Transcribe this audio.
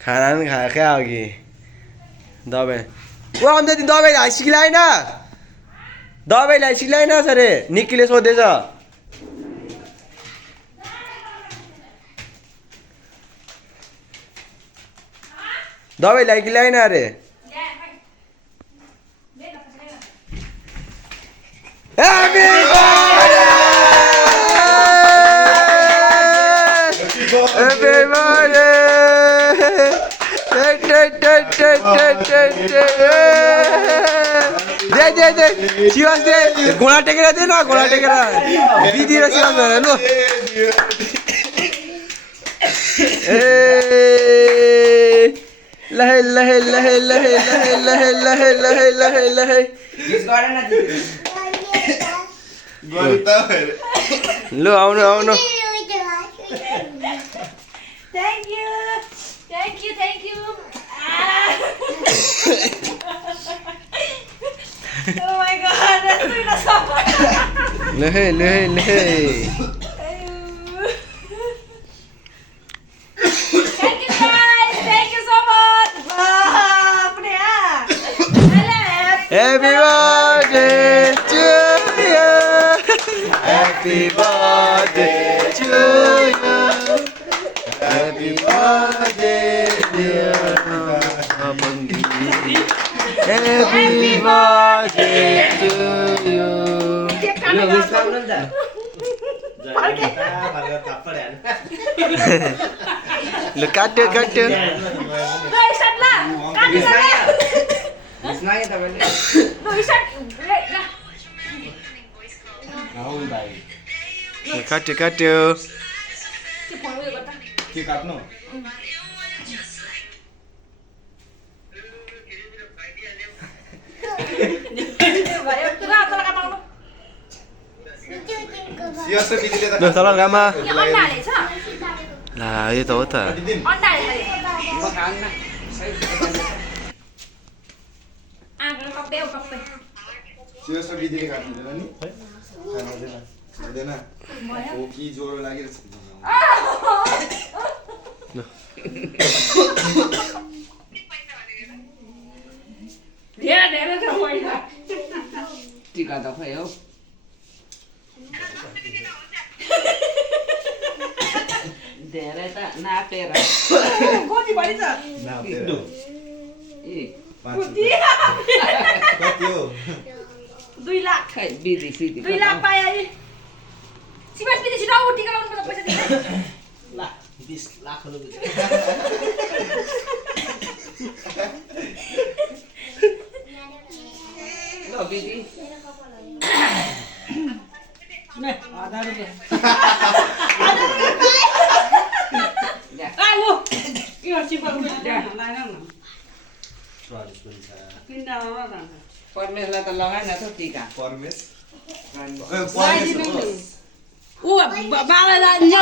खाना पनि खाएकै अघि दबाई ऊ अन्त दबाई सिक्लाएन दबाई सिक्लाएन अरे निक्कीले सोधेछ दबाई ल्याइ कि ल्याएन अरे Happy birthday! Happy birthday! They Shivas they गोला टेकेर दे न गोला टेकेर दिदी र शिवास भएर लु लहे लहे लहे लहे लहे लहे लहे लहे लहे लहे लु आउनु आउनु Thank you. Thank you. Thank you. Oh my God, that's too much. लहे लहे लहे Thank you guys. Thank you so much. Apne Happy birthday to you Happy birthday to you Happy birthday dear Abangi Happy birthday to you Lu kato kato kato kato के काट्नु सियास दिदीले त ल चल gamma यो अन्डा हालेछ ला यो त हो त अन्डा हालेछ म खान्न कप्पे सियास दिदीले काट्नु नि खानु हुँदैन हो कि ज्वरो लागिरहेछ धेरै छ मैले टिका त खै हौ धेरै त नापेर कति भरि छ ए कति कति हो 2 लाख खै बिदी सिदी 2 लाख पाए सिमास बिदी छिटो टिका लाउनु पर्छ पैसा दिनु ला 20 लाख रुपैयाँ ल बिदी नै आधा रुपैयाँ आ वो यो चिपक लाइन न 40 पनि छ किन्दा र जान्छ परमेशलाई त लगाएन त टिका परमेश रानी। परमेश ऊ बाबा जान्छ